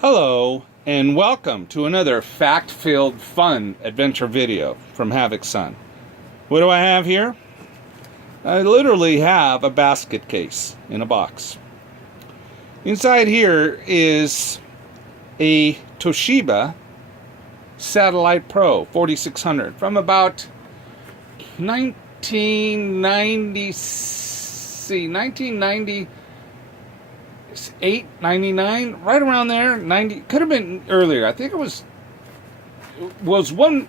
Hello, and welcome to another fact-filled fun adventure video from Havoc's Son. What do I have here? I literally have a basket case in a box. Inside here is a Toshiba Satellite Pro 4600 from about 1998, 99, right around there. 90, could have been earlier. I think it was when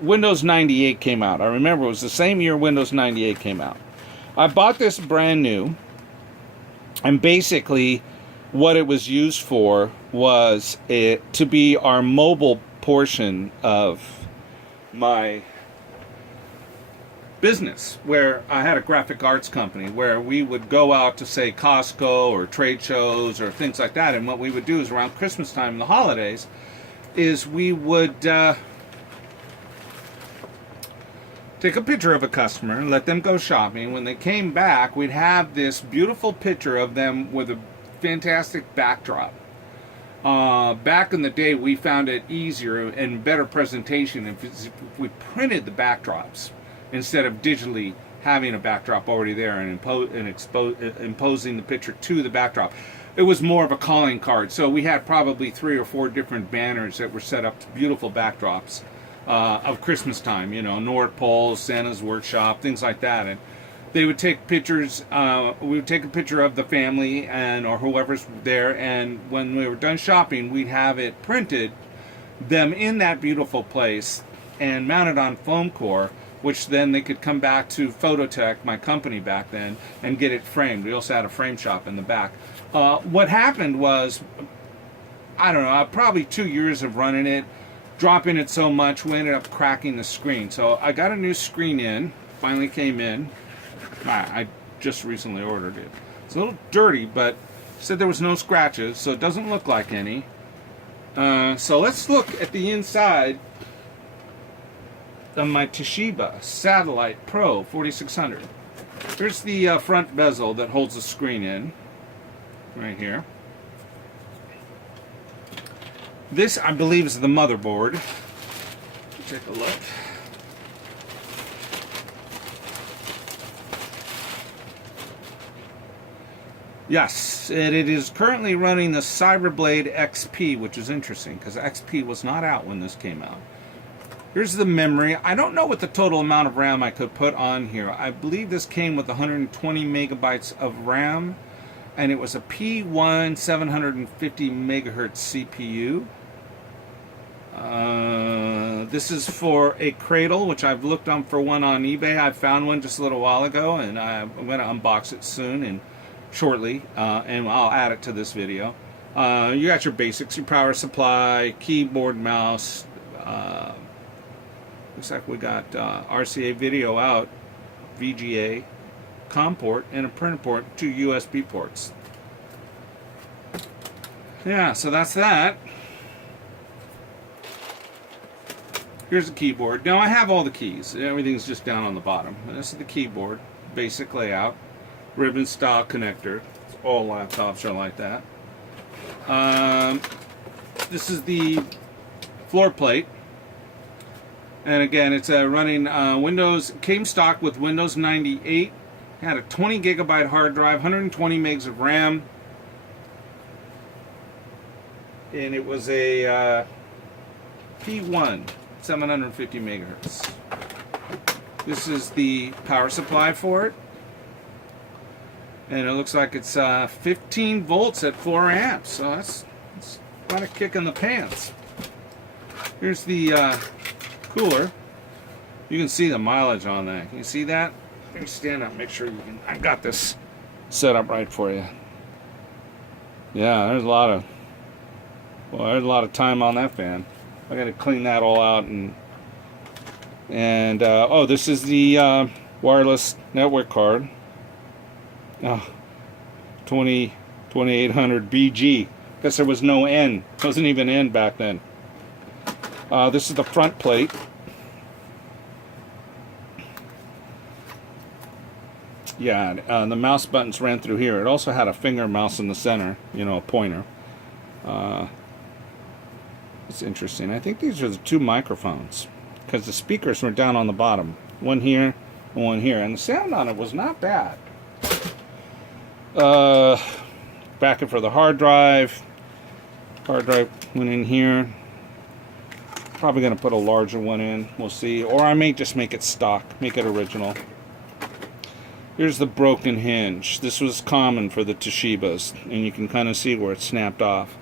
Windows 98 came out. I remember it was the same year Windows 98 came out. I bought this brand new, and basically what it was used for was it to be our mobile portion of my business, where I had a graphic arts company where we would go out to, say, Costco or trade shows or things like that. And what we would do is around Christmas time and the holidays is we would take a picture of a customer and let them go shopping. When they came back, we'd have this beautiful picture of them with a fantastic backdrop. Back in the day, we found it easier and better presentation if we printed the backdrops instead of digitally having a backdrop already there and imposing the picture to the backdrop. It was more of a calling card. So we had probably 3 or 4 different banners that were set up to beautiful backdrops of Christmas time, you know, North Pole, Santa's Workshop, things like that. And they would take pictures, we would take a picture of the family and or whoever's there, and when we were done shopping, we'd have it printed, them in that beautiful place, and mounted on foam core, which then they could come back to Phototech, my company back then, and get it framed. We also had a frame shop in the back. What happened was, I don't know, probably 2 years of running it, dropping it so much, we ended up cracking the screen. So I got a new screen in, finally came in. I just recently ordered it. It's a little dirty, but said there was no scratches, so it doesn't look like any. So let's look at the inside of my Toshiba Satellite Pro 4600. Here's the front bezel that holds the screen in, right here. This, I believe, is the motherboard. Take a look. Yes, it is currently running the Cyberblade XP, which is interesting because XP was not out when this came out. Here's the memory. I don't know what the total amount of RAM I could put on here. I believe this came with 120 megabytes of RAM, and it was a PIII 750 megahertz CPU. This is for a cradle, which I've looked on for one on eBay. I found one just a little while ago, and I'm going to unbox it soon and shortly, and I'll add it to this video. You got your basics, your power supply, keyboard, mouse. Looks like we got RCA video out, VGA, COM port, and a printer port, 2 USB ports. Yeah, so that's that. Here's the keyboard. Now I have all the keys. Everything's just down on the bottom. This is the keyboard, basic layout, ribbon style connector. All laptops are like that. This is the floor plate. And again, it's running Windows, came stock with Windows 98, had a 20 gigabyte hard drive, 120 megs of RAM, and it was a PIII 750 megahertz. This is the power supply for it, and it looks like it's 15 volts at 4 amps, so that's quite a kick in the pants. Here's the cooler. You can see the mileage on that. Can you see that? Let me stand up, make sure you can. I got this set up right for you. Yeah, there's a lot of time on that fan. I got to clean that all out, and oh, this is the wireless network card. Oh, 2800 BG. Guess there was no N. It wasn't even N back then. This is the front plate. Yeah, the mouse buttons ran through here. It also had a finger mouse in the center, you know, a pointer. It's interesting. I think these are the two microphones, because the speakers were down on the bottom. One here and one here. And the sound on it was not bad. Backing for the hard drive. Hard drive went in here. Probably going to put a larger one in. We'll see. Or I may just make it stock. Make it original. Here's the broken hinge. This was common for the Toshibas. And you can kind of see where it snapped off.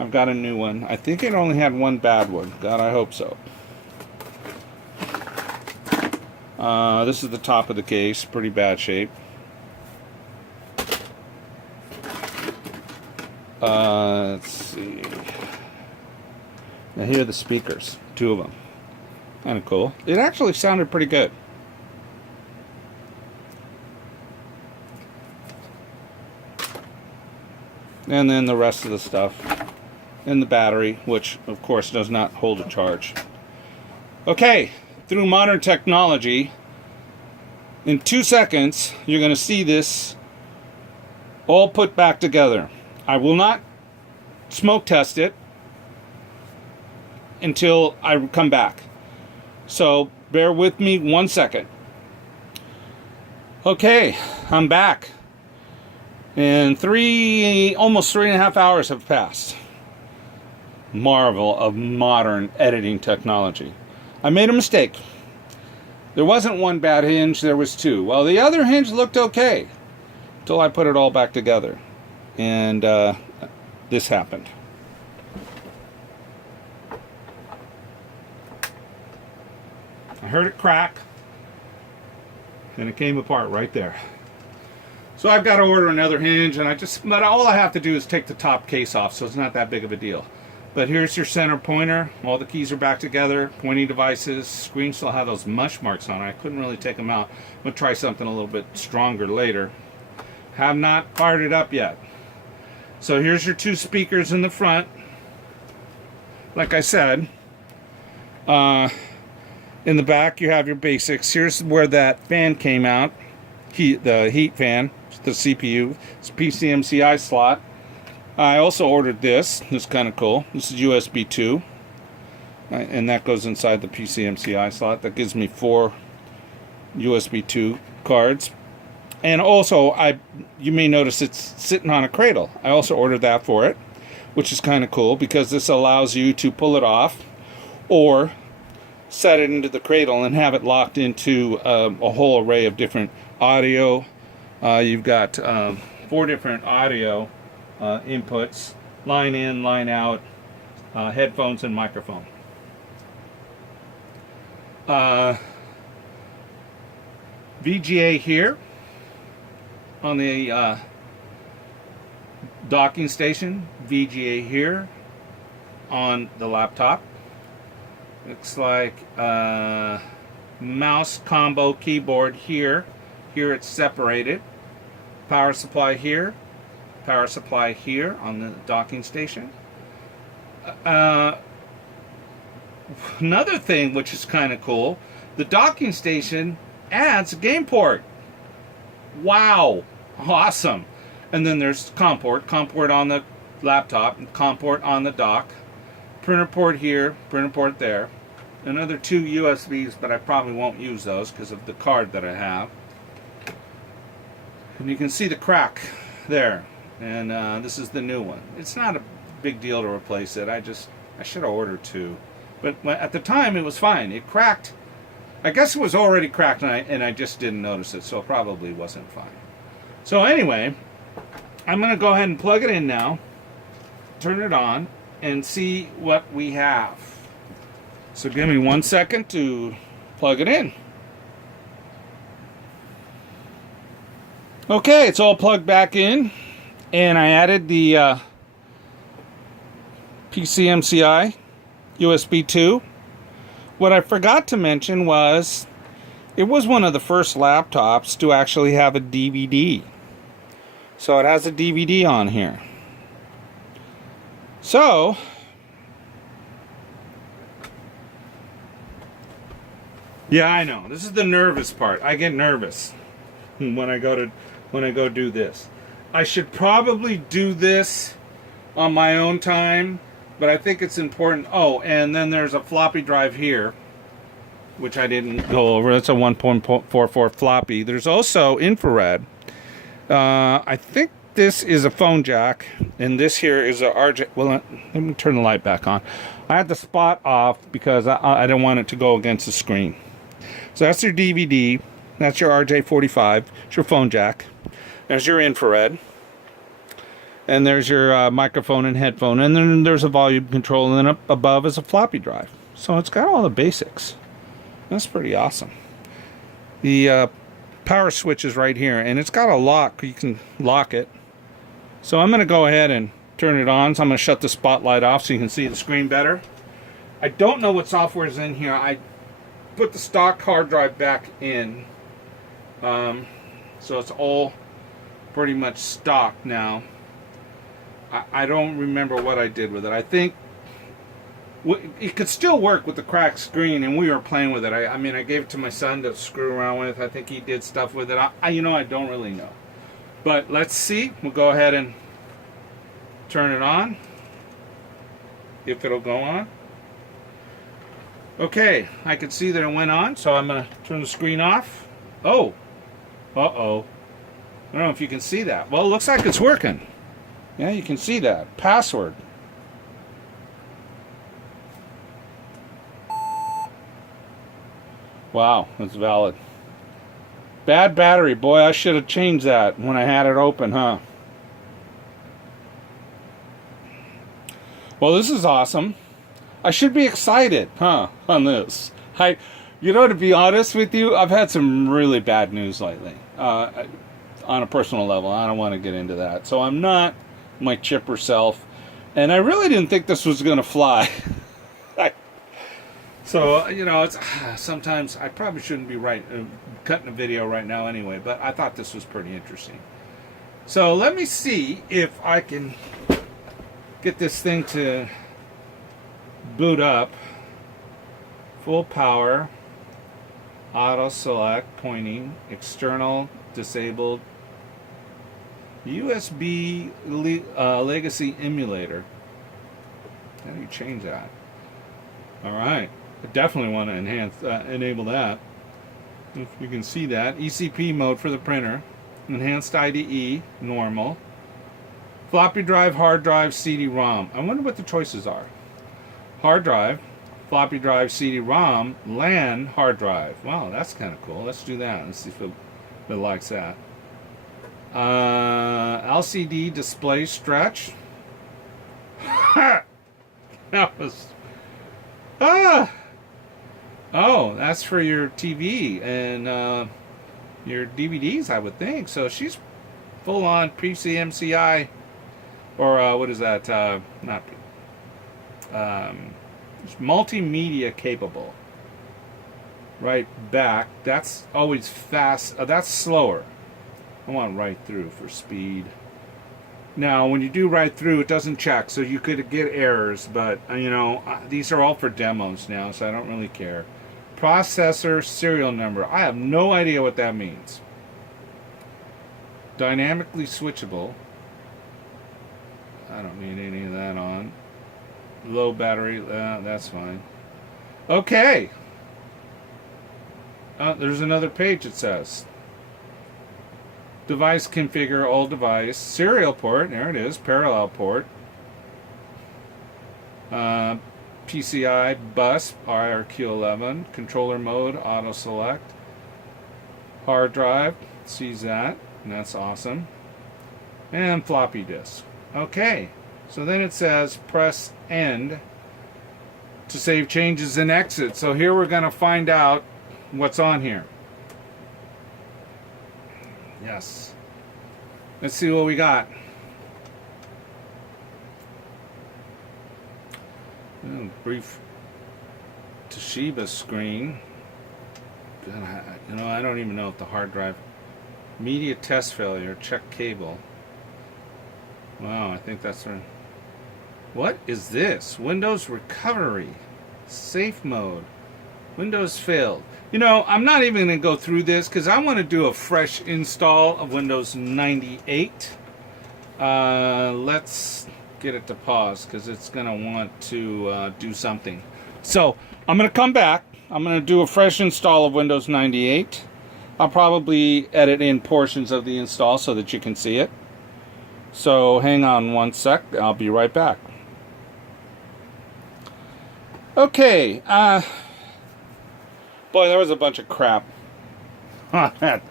I've got a new one. I think it only had one bad one. God, I hope so. This is the top of the case. Pretty bad shape. Let's see. Now here are the speakers. Two of them. Kind of cool. It actually sounded pretty good. And then the rest of the stuff. And the battery, which of course does not hold a charge. Okay, through modern technology, in 2 seconds, you're going to see this all put back together. I will not smoke test it until I come back. So bear with me 1 second. Okay, I'm back. And almost 3.5 hours have passed. Marvel of modern editing technology. I made a mistake. There wasn't one bad hinge, there was two. Well, the other hinge looked okay until I put it all back together. And this happened. I heard it crack, and it came apart right there. So I've got to order another hinge, but all I have to do is take the top case off, so it's not that big of a deal. But here's your center pointer. All the keys are back together. Pointing devices. Screen still have those mush marks on it. I couldn't really take them out. I'm going to try something a little bit stronger later. Have not fired it up yet. So here's your two speakers in the front. Like I said, in the back you have your basics. Here's where that fan came out. The heat fan. The CPU. It's a PCMCI slot. I also ordered this. This is kind of cool. This is USB 2. And that goes inside the PCMCI slot. That gives me 4 USB 2 cards. And also, you may notice it's sitting on a cradle. I also ordered that for it, which is kind of cool because this allows you to pull it off or set it into the cradle and have it locked into a whole array of different audio. You've got 4 different audio inputs, line in, line out, headphones and microphone. VGA here on the docking station, VGA here on the laptop. Looks like mouse combo keyboard here. Here it's separated. Power supply here. Power supply here on the docking station. Another thing which is kind of cool, the docking station adds a game port. Wow, awesome. And then there's COM port on the laptop, and COM port on the dock. Printer port here, printer port there. Another 2 USBs, but I probably won't use those because of the card that I have. And you can see the crack there. And this is the new one. It's not a big deal to replace it. I should have ordered 2. But at the time it was fine. It cracked. I guess it was already cracked and I just didn't notice it, so it probably wasn't fine. So anyway, I'm going to go ahead and plug it in now, turn it on, and see what we have. So give me 1 second to plug it in. Okay, it's all plugged back in, and I added the PCMCI USB 2. What I forgot to mention was it was one of the first laptops to actually have a DVD. So it has a DVD on here. So yeah, I know. This is the nervous part. I get nervous when I go do this. I should probably do this on my own time but I think it's important. Oh, and then there's a floppy drive here, which I didn't go over. That's a 1.44 floppy. There's also infrared. I think this is a phone jack, and this here is a RJ. Well, let me turn the light back on. I had the spot off because I didn't want it to go against the screen. So that's your DVD. That's your RJ45. It's your phone jack. There's your infrared. And there's your microphone and headphone. And then there's a volume control. And then up above is a floppy drive. So it's got all the basics. That's pretty awesome. The power switch is right here. And it's got a lock. You can lock it. So I'm going to go ahead and turn it on. So I'm going to shut the spotlight off so you can see the screen better. I don't know what software is in here. I put the stock hard drive back in. So it's all pretty much stock now. I don't remember what I did with it. I think it could still work with the cracked screen, and we were playing with it. I mean, I gave it to my son to screw around with. I think he did stuff with it. I don't really know. But let's see. We'll go ahead and turn it on. If it'll go on. Okay, I can see that it went on, so I'm going to turn the screen off. Oh. Uh-oh. I don't know if you can see that. Well, it looks like it's working. Yeah, you can see that. Password. Wow, that's valid. Bad battery. Boy, I should have changed that when I had it open, huh? Well, this is awesome. I should be excited, huh, on this. To be honest with you, I've had some really bad news lately. On a personal level, I don't want to get into that. So I'm not my chipper self. And I really didn't think this was going to fly. It's sometimes I probably shouldn't be cutting a video right now anyway, but I thought this was pretty interesting. So let me see if I can get this thing to boot up. Full power, auto select, pointing, external, disabled, USB legacy emulator. How do you change that? All right, I definitely want to enable that. If you can see that, ECP mode for the printer, enhanced IDE, normal, floppy drive, hard drive, CD-ROM. I wonder what the choices are. Hard drive, floppy drive, CD-ROM, LAN, hard drive. Wow, that's kind of cool. Let's do that. Let's see if it likes that. LCD display stretch. That was... Oh, that's for your TV and your DVDs, I would think. So she's full-on PCMCI, or what is that? It's multimedia capable. Right back. That's always fast. That's slower. I want right through for speed. Now, when you do right through, it doesn't check, so you could get errors. But these are all for demos now, so I don't really care. Processor serial number. I have no idea what that means. Dynamically switchable. I don't need any of that on. Low battery, that's fine. Okay. There's another page, it says. Device configure, all device. Serial port, there it is. Parallel port. PCI bus, IRQ11. Controller mode, auto select. Hard drive, sees that, and that's awesome. And floppy disk. Okay. So then it says press end to save changes and exit. So here we're going to find out what's on here. Yes. Let's see what we got. Brief Toshiba screen. I don't even know if the hard drive. Media test failure. Check cable. Wow, I think that's right. What is this? Windows recovery. Safe mode. Windows failed. I'm not even going to go through this because I want to do a fresh install of Windows 98. Let's get it to pause because it's going to want to do something. So I'm going to come back. I'm going to do a fresh install of Windows 98. I'll probably edit in portions of the install so that you can see it. So hang on one sec. I'll be right back. Okay. Boy, there was a bunch of crap on that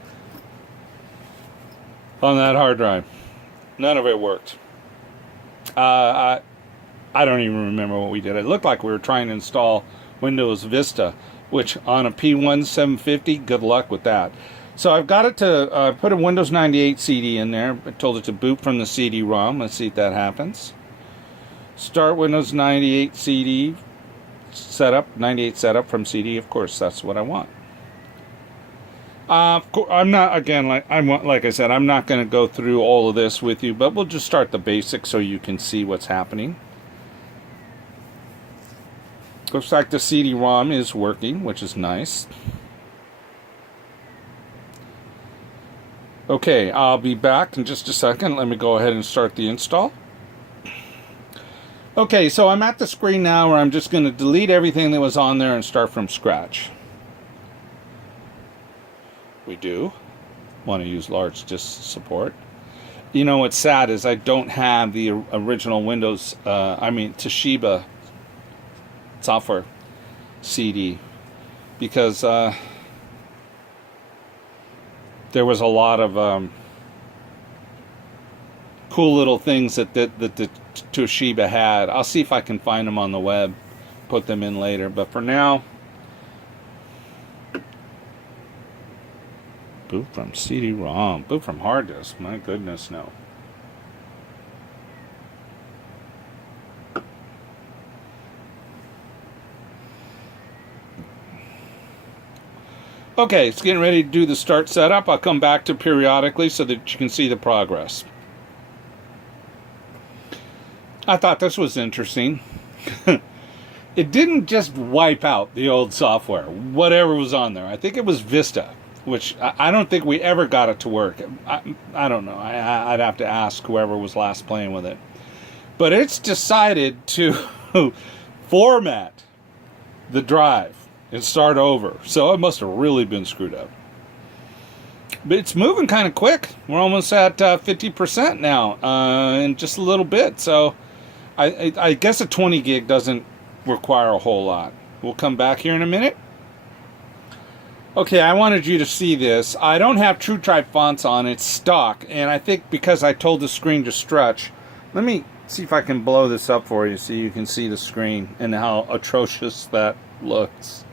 hard drive. None of it worked. I don't even remember what we did. It looked like we were trying to install Windows Vista, which on a P1 750, good luck with that. So I've got it to put a Windows 98 CD in there. I told it to boot from the CD-ROM. Let's see if that happens. Start Windows 98 CD setup, 98 setup from CD. Of course, that's what I want. I'm not, again, like I said, I'm not going to go through all of this with you, but we'll just start the basics so you can see what's happening. Looks like the CD-ROM is working, which is nice. Okay, I'll be back in just a second. Let me go ahead and start the install. Okay, so I'm at the screen now where I'm just going to delete everything that was on there and start from scratch. We do want to use large disk support. You know what's sad is I don't have the original Windows, Toshiba software CD, because there was a lot of cool little things that the Toshiba had. I'll see if I can find them on the web, put them in later, but for now, boot from CD-ROM, boot from hard disk, my goodness, no. Okay, it's getting ready to do the start setup. I'll come back to periodically so that you can see the progress. I thought this was interesting. It didn't just wipe out the old software, whatever was on there. I think it was Vista, which I don't think we ever got it to work. I don't know. I'd have to ask whoever was last playing with it. But it's decided to format the drive and start over. So it must have really been screwed up. But it's moving kind of quick. We're almost at 50% now in just a little bit. So I guess a 20 gig doesn't require a whole lot. We'll come back here in a minute. Okay, I wanted you to see this. I don't have TrueType fonts on. It's stock. And I think because I told the screen to stretch. Let me see if I can blow this up for you so you can see the screen and how atrocious that looks.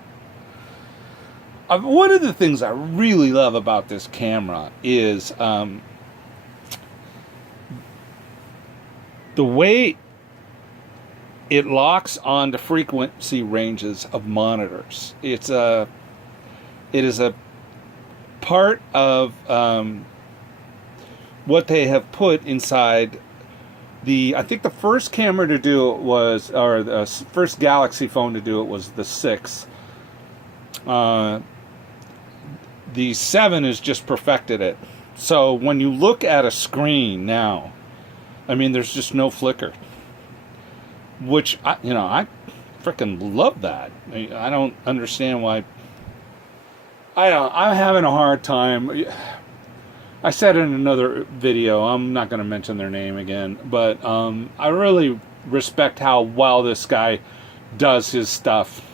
One of the things I really love about this camera is the way it locks onto frequency ranges of monitors. It is a part of what they have put inside I think the first camera to do it was, or the first Galaxy phone to do it was the 6. The 7 has just perfected it. So when you look at a screen now, I mean, there's just no flicker. Which, I freaking love that. I don't understand why. I'm having a hard time. I said in another video, I'm not going to mention their name again, but I really respect how well this guy does his stuff.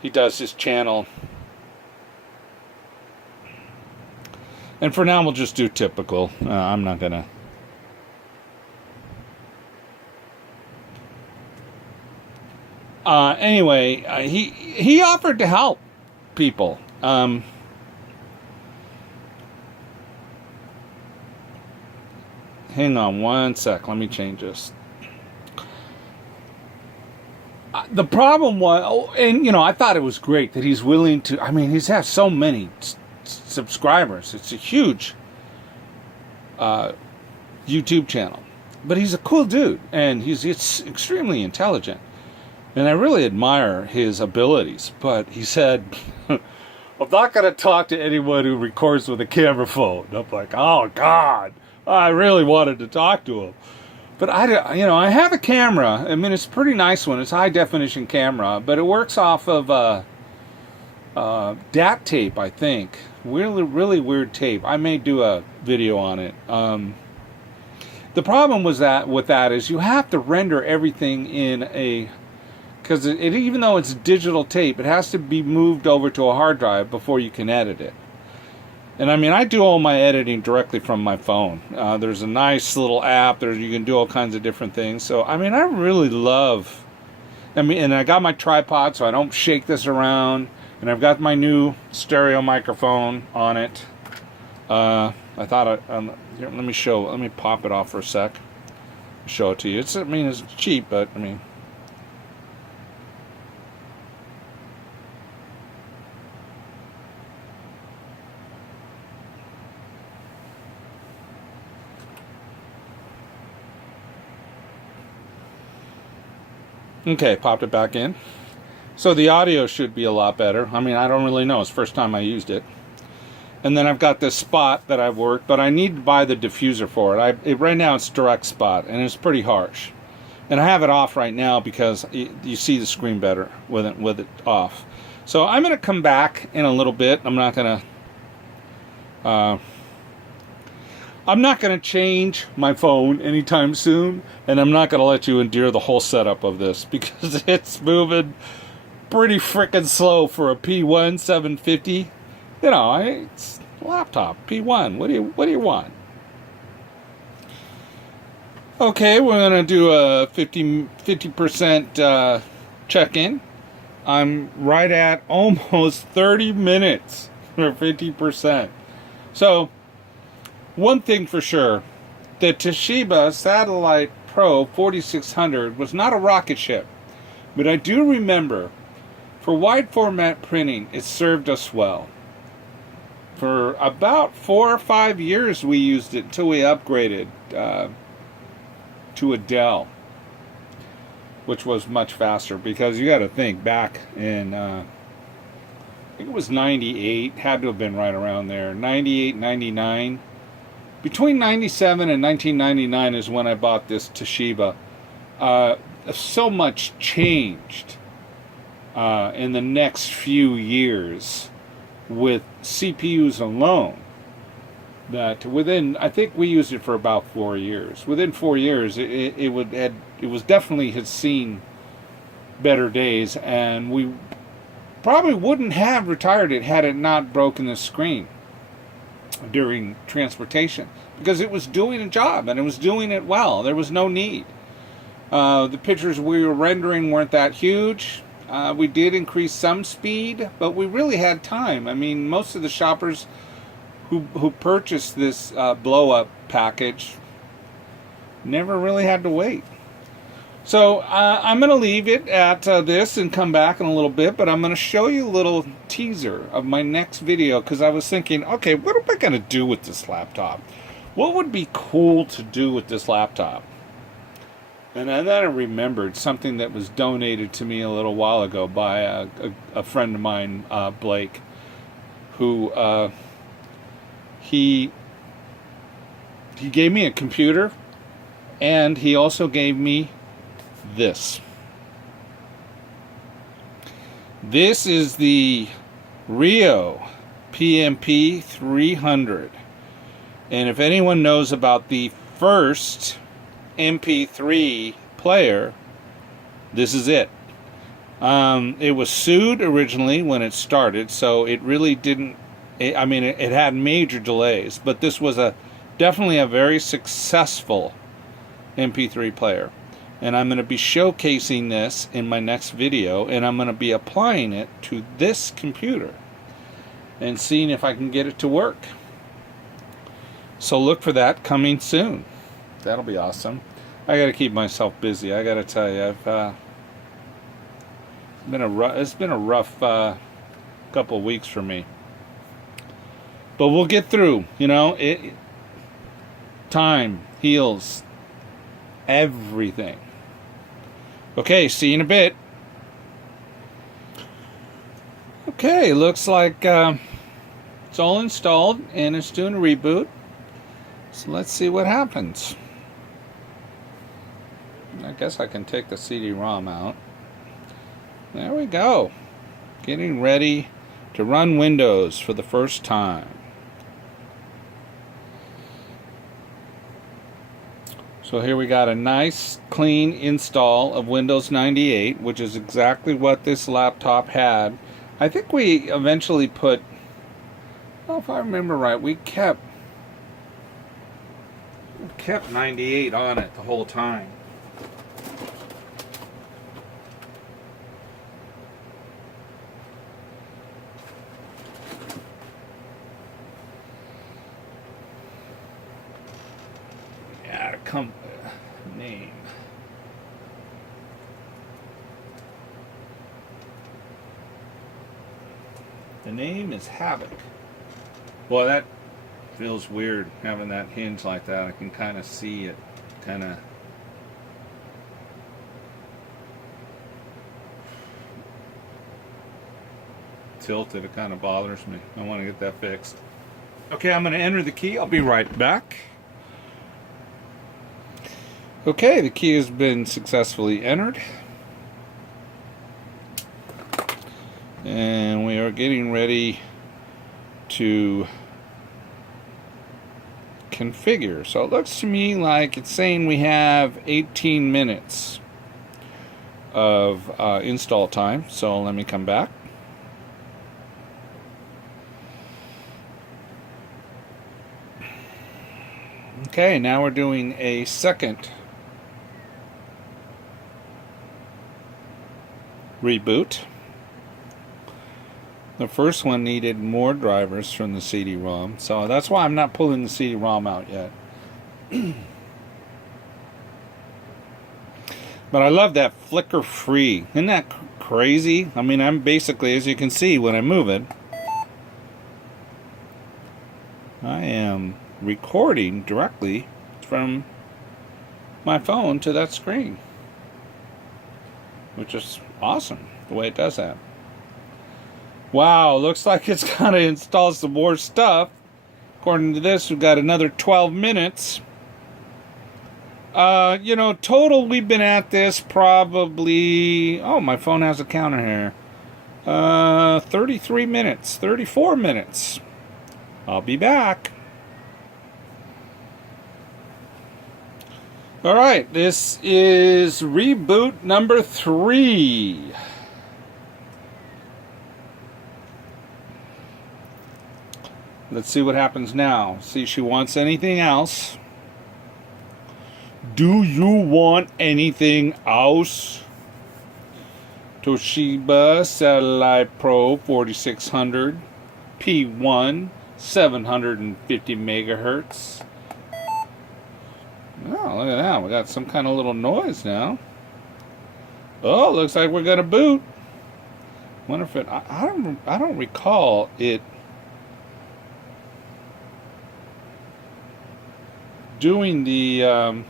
He does his channel. And for now, we'll just do typical. I'm not going to. Anyway, he offered to help people. Hang on one sec. Let me change this. The problem was, and I thought it was great that he's willing to. I mean, he's had so many subscribers. It's a huge YouTube channel, but he's a cool dude, and he's extremely intelligent, and I really admire his abilities. But he said, "I'm not going to talk to anyone who records with a camera phone." And I'm like, "Oh God, I really wanted to talk to him." But I have a camera. I mean, it's a pretty nice one. It's a high definition camera, but it works off of DAT tape, I think. Really, really weird tape. I may do a video on it. The problem with that is you have to render everything in because even though it's digital tape, it has to be moved over to a hard drive before you can edit it. And I mean, I do all my editing directly from my phone. There's a nice little app there. You can do all kinds of different things. So, I mean, I really love... and I got my tripod so I don't shake this around. And I've got my new stereo microphone on it. I thought here, let me pop it off for a sec. Show it to you. It's cheap, but, I mean... Okay, popped it back in. So the audio should be a lot better. I mean, I don't really know. It's the first time I used it. And then I've got this spot that I've worked, but I need to buy the diffuser for it. Right now it's direct spot, and it's pretty harsh. And I have it off right now because you see the screen better with it off. So I'm going to come back in a little bit. I'm not going to change my phone anytime soon, and I'm not going to let you endure the whole setup of this because it's moving pretty freaking slow for a PIII 750. You know, it's a laptop, PIII. What do you want? Okay, we're going to do a 50% check-in. I'm right at almost 30 minutes for 50%. So, one thing for sure, the Toshiba Satellite Pro 4600 was not a rocket ship, but I do remember for wide format printing, it served us well. For about 4 or 5 years we used it until we upgraded to a Dell, which was much faster because you got to think back in, I think it was 98, had to have been right around there, 98, 99. Between 97 and 1999 is when I bought this Toshiba. So much changed in the next few years with CPUs alone that I think we used it for about 4 years. Within 4 years, it was definitely had seen better days, and we probably wouldn't have retired it had it not broken the screen during transportation, because it was doing a job and it was doing it well. There was no need. The pictures we were rendering weren't that huge. We did increase some speed, but we really had time. I mean, most of the shoppers who purchased this blow-up package never really had to wait. So I'm going to leave it at this and come back in a little bit, but I'm going to show you a little teaser of my next video, because I was thinking, okay, what am I going to do with this laptop? What would be cool to do with this laptop? And then I remembered something that was donated to me a little while ago by a friend of mine, Blake, who he gave me a computer, and he also gave me this. This is the Rio PMP 300. And if anyone knows about the first MP3 player, this is it. It was sued originally when it started, so it really didn't, it had major delays, but this was definitely a very successful MP3 player. And I'm going to be showcasing this in my next video, and I'm going to be applying it to this computer and seeing if I can get it to work. So look for that coming soon. That'll be awesome. I got to keep myself busy. I got to tell you, it's been a rough couple of weeks for me. But we'll get through. You know, time heals everything. Okay, see you in a bit. Okay, looks like it's all installed and it's doing a reboot. So let's see what happens. guess I can take the CD-ROM out. There we go. Getting ready to run Windows for the first time. So here we got a nice clean install of Windows 98, which is exactly what this laptop had. I think we eventually put, well, if I remember right, we kept 98 on it the whole time. Yeah, come name. The name is Havoc. Well, that feels weird having that hinge like that. I can kind of see it kind of tilted. It kind of bothers me. I want to get that fixed. Okay, I'm going to enter the key. I'll be right back. Okay, the key has been successfully entered. And we are getting ready to configure. So it looks to me like it's saying we have 18 minutes of install time. So let me come back. Okay, now we're doing a second reboot. The first one needed more drivers from the CD-ROM, so that's why I'm not pulling the CD-ROM out yet. But I love that flicker free. Isn't that crazy? I mean, I'm basically, as you can see when I move it, I am recording directly from my phone to that screen, which is awesome the way it does that. Wow, looks like it's gonna install some more stuff. According to this, we've got another 12 minutes. You know, total we've been at this probably, oh, my phone has a counter here. 33 minutes, 34 minutes. I'll be back. All right, this is reboot number 3. Let's see what happens now. See if she wants anything else. Do you want anything else? Toshiba Satellite Pro 4600 P1 750 megahertz. Oh, look at that. We got some kind of little noise now. Oh, looks like we're gonna boot. Wonder if it, I don't recall it doing the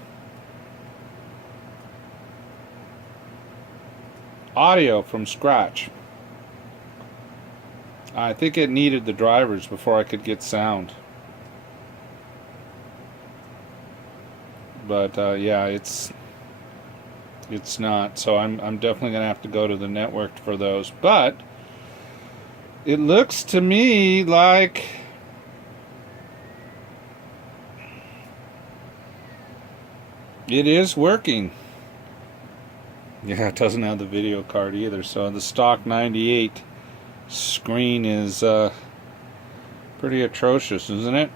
audio from scratch. I think it needed the drivers before I could get sound. But yeah, it's not. So I'm definitely gonna have to go to the network for those. But it looks to me like it is working. Yeah, it doesn't have the video card either. So the stock 98 screen is pretty atrocious, isn't it?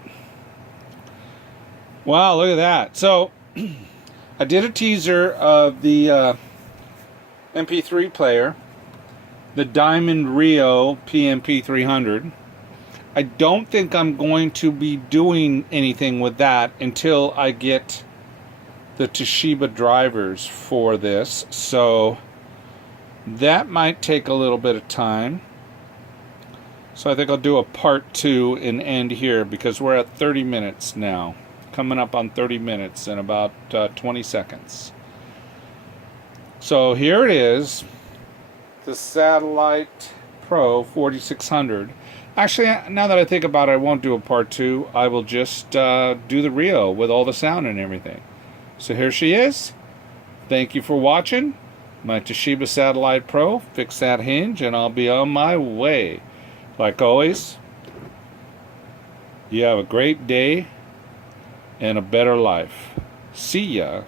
Wow, look at that. So I did a teaser of the MP3 player, the Diamond Rio PMP 300. I don't think I'm going to be doing anything with that until I get the Toshiba drivers for this, so that might take a little bit of time. So I think I'll do a part 2 and end here, because we're at 30 minutes now, coming up on 30 minutes in about 20 seconds. So here it is, the Satellite Pro 4600. Actually, now that I think about it, I won't do a part 2. I will just do the Rio with all the sound and everything. So here she is, Thank you for watching. My Toshiba Satellite Pro. Fix that hinge and I'll be on my way. Like always, you have a great day and a better life. See ya.